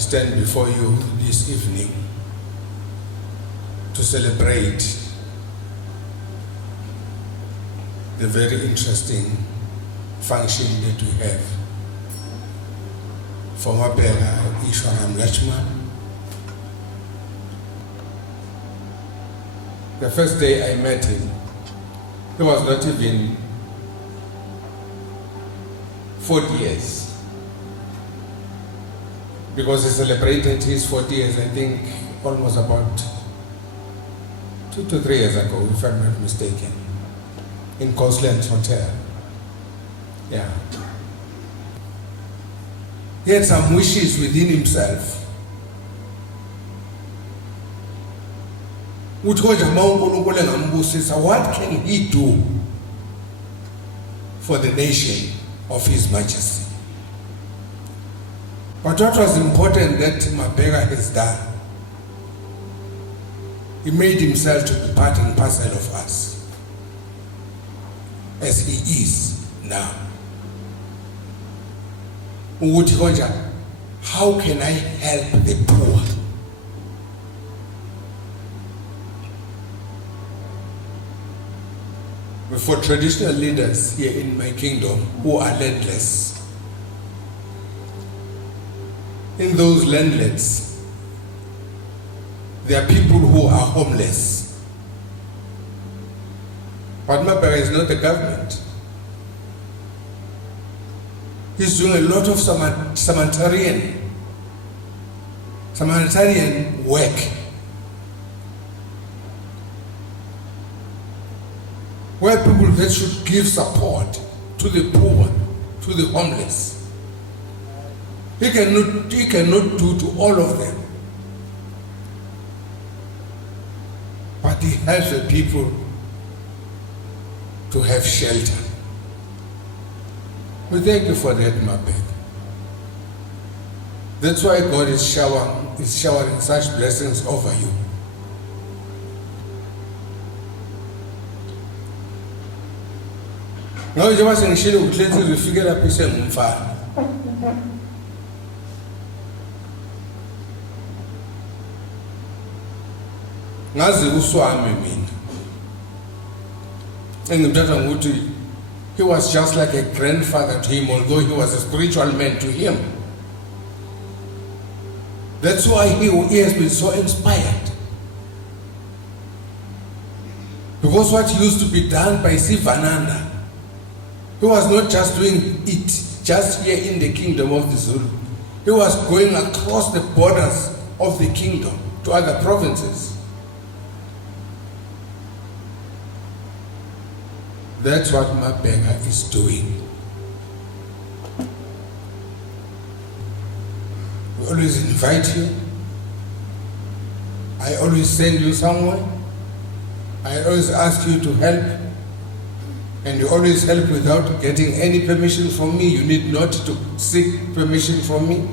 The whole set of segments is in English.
stand before you this evening to celebrate the very interesting function that we have for Mabheka Ishwar Ramlutchman. The first day I met him, he was not even 40 years, because he celebrated his 40 years, I think, almost about 2 to 3 years ago, if I'm not mistaken, in Coastlands Hotel. Yeah. He had some wishes within himself. What can he do for the nation of His Majesty? But what was important that Mabheka has done, he made himself to be part and parcel of us, as he is now. How can I help the poor? For traditional leaders here in my kingdom who are landless, in those landlets, there are people who are homeless. But Mabheka is not the government. He's doing a lot of humanitarian work, where people that should give support to the poor, to the homeless. He cannot do to all of them, but he helps the people to have shelter. We thank you for that, Mabheka. That's why God is showering such blessings over you. Now you must ensure we figure out peace and fire. Nazi uswami mina. He was just like a grandfather to him, although he was a spiritual man to him. That's why he has been so inspired. Because what used to be done by Sivananda, he was not just doing it just here in the kingdom of the Zulu. He was going across the borders of the kingdom to other provinces. That's what Mabheka is doing. We always invite you. I always send you somewhere. I always ask you to help. And you always help without getting any permission from me. You need not to seek permission from me.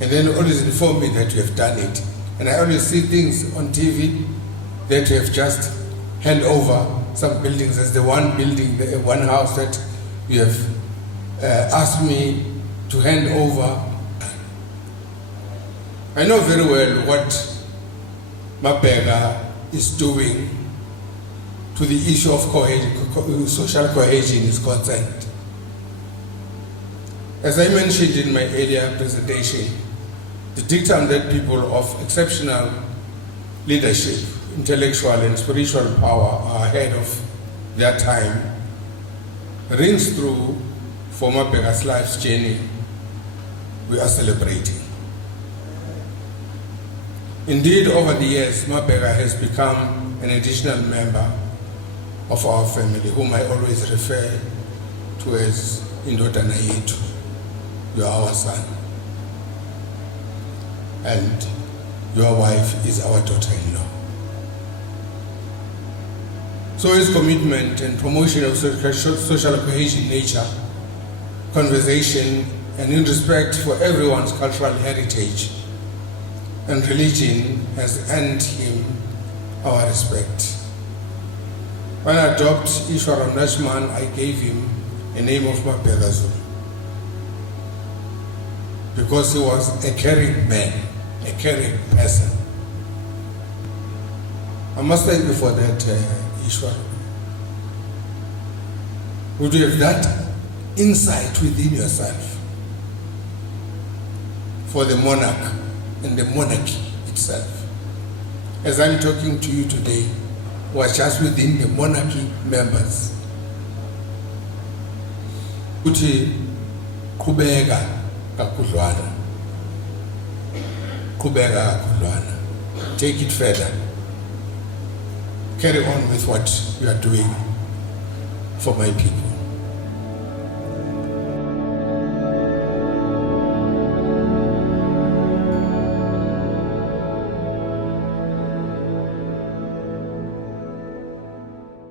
And then you always inform me that you have done it. And I always see things on TV that you have just hand over some buildings, as the one building, the one house that you have asked me to hand over. I know very well what Mabheka is doing to the issue of social cohesion is concerned. As I mentioned in my earlier presentation, the dictum that people of exceptional leadership, intellectual and spiritual power are ahead of their time rings through for Mabheka's life's journey we are celebrating. Indeed, over the years, Mabheka has become an additional member of our family, whom I always refer to as Indodana Yetu. You are our son. And your wife is our daughter-in-law. So his commitment and promotion of social cohesion, nature, conversation, and in respect for everyone's cultural heritage and religion has earned him our respect. When I adopted Ishwar Ramlutchman, I gave him a name of Mabheka Zulu. because he was a caring man, a caring person. I must thank you for that, Ishwar. Would you have that insight within yourself for the monarch and the monarchy itself? As I'm talking to you today, was just within the monarchy members. Kuti kubega kakudlwana. Kubega kakudlwana. Take it further. Carry on with what you are doing for my people.